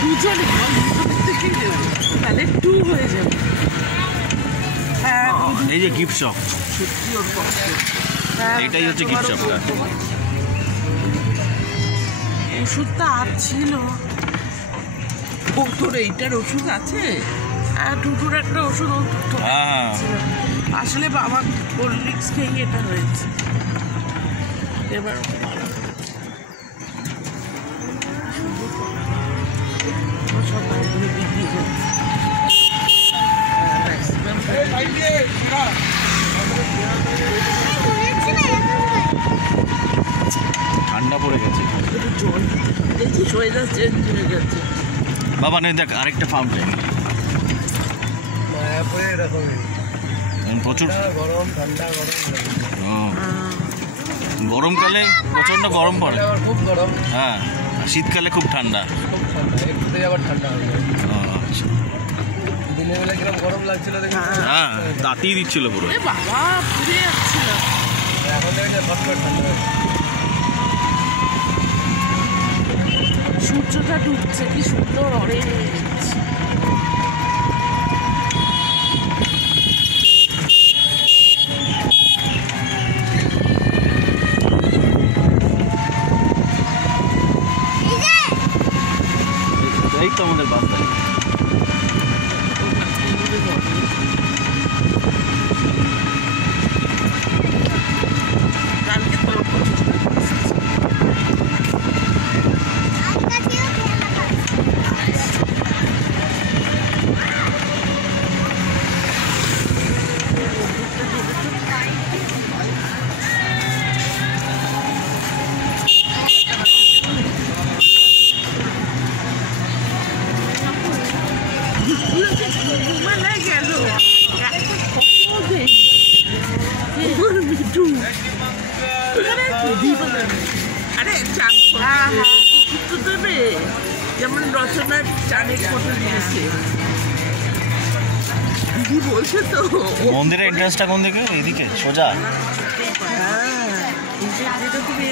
দুজন থেকেই দেবো, তাহলে 2 হয়ে যাবে। এই যে গিফট শপ, সত্যি ওর কষ্ট। এটাই হচ্ছে গিফট শপটা। ওষুধটা ছিল, ও তোর এইটার ওষুধ আছে? হ্যাঁ, টুটুর একটা ওষুধ আসলে বাবা কোল্ড ড্রিঙ্কস খেয়ে এটা হয়েছে। এবার সবাই বিক্রি করছে। ঠান্ডা পড়ে গেছে, জল দেখি ওয়েদার চেঞ্জ হয়ে গেছে। বাবা নেই দেখ আরেকটা ফাউন্টেন, প্রচুর গরম ঠান্ডা গরমকালে প্রচন্ড গরম পড়ে, খুব গরম। হ্যাঁ, আর শীতকালে খুব ঠান্ডা, একটুতেই আবার ঠান্ডা হয়ে যায়। আচ্ছা। দিনের বেলা কিরকম গরম লাগছিল দেখি, হ্যাঁ তাতিয়ে দিচ্ছিল পুরো। বাবা পুড়ে যাচ্ছিল, এখন দেখে ফটফট ঠান্ডা হয়ে যায়। সূর্যটা ডুবছে, কি সুন্দর অরেঞ্জ। এই তো আমাদের বাস। আরে চান তো দেবে, যেমন রচনার চানের ফটো দিয়েছে দিদি, বলছে তো মন্দিরের এন্ট্রান্সটা কোন দিকে? এইদিকে সোজা। হ্যাঁ, তুমি